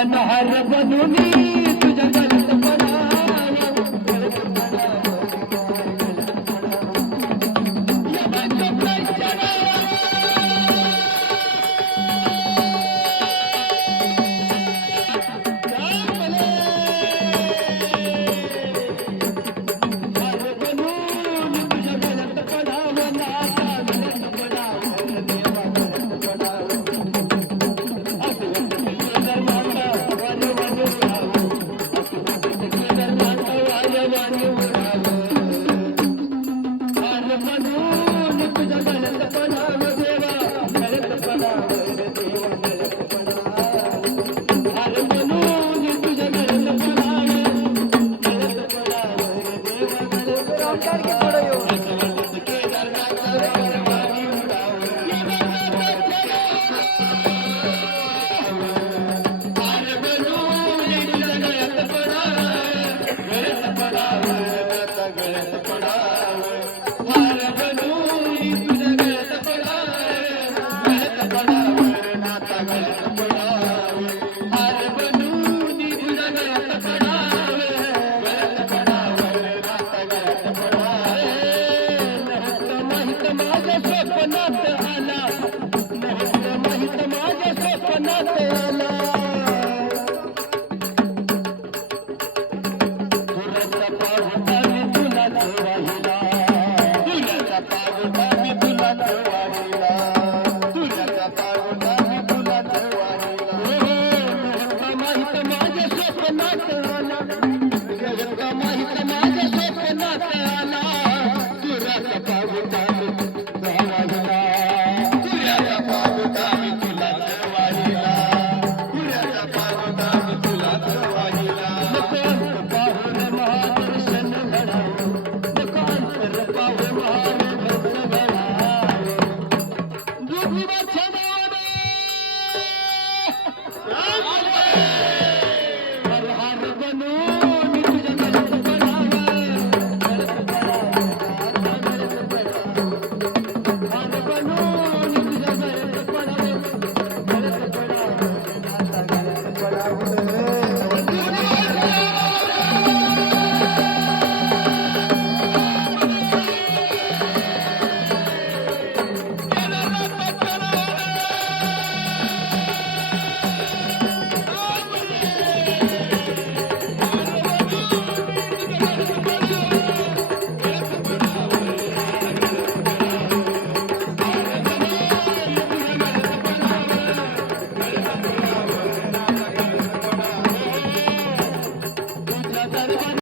ونهر بنوني Thank you.